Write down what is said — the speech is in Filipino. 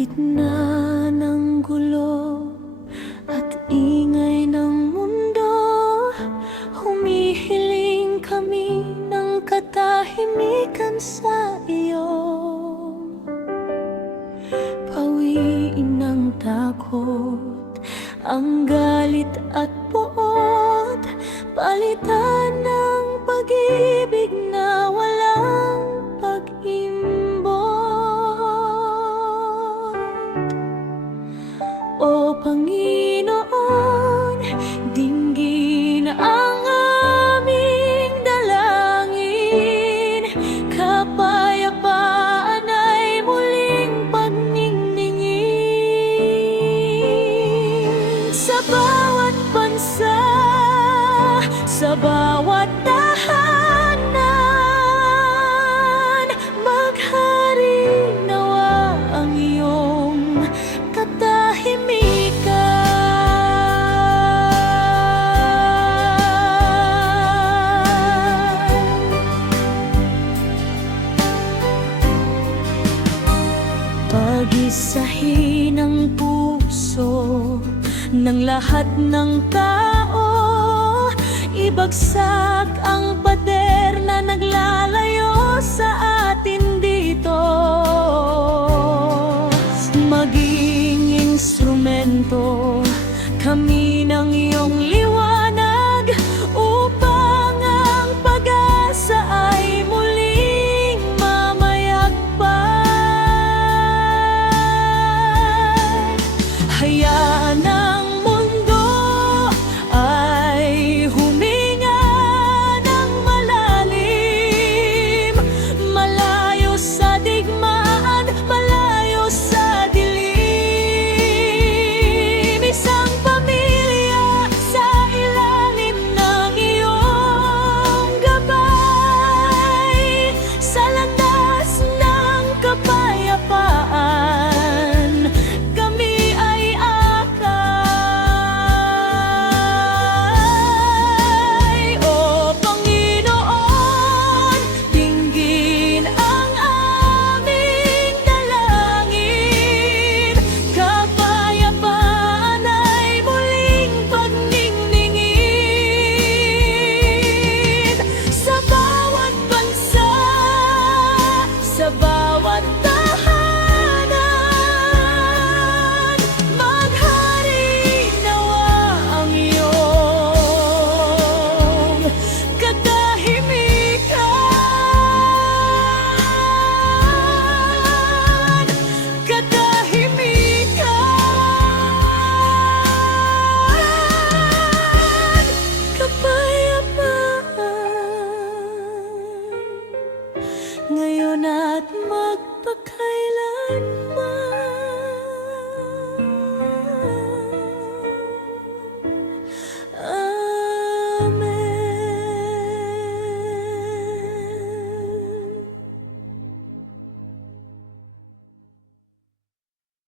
gitna ng gulo at ingay ng mundo, humihiling kami ng katahimikan sa iyo. Pawiin ng takot, ang galit at puot, palitan ng pag-ibig na walang O Panginoon, dinggin ang aming dalangin, kapayapaan ay muling pagningningin. Sa bawat bansa, sa bawat tahanan, maghari nawa ang iyong katahimikan. Pagisahin ang puso ng lahat ng tao, ibagsak ang pader na naglalayo sa atin dito. Maging instrumento kami ng iyong liwanag, upang ang pag-asa ay muling mamayagpag. Hayaan ang mundo ay huminga ng malalim, malayo sa digmaan, malayo sa dilim. Isang pamilya sa ilalim ng iyong gabay, sa landas ng kapayapaan kami ay akay. O Panginoon, dinggin ang aming dalangin, kapayapaan ay muling pagningningin. Sa bawat bansa, sa bawat tahanan, maghari nawa ang iyong katahimikan. Katahimikan, kapayapaan. Ngayon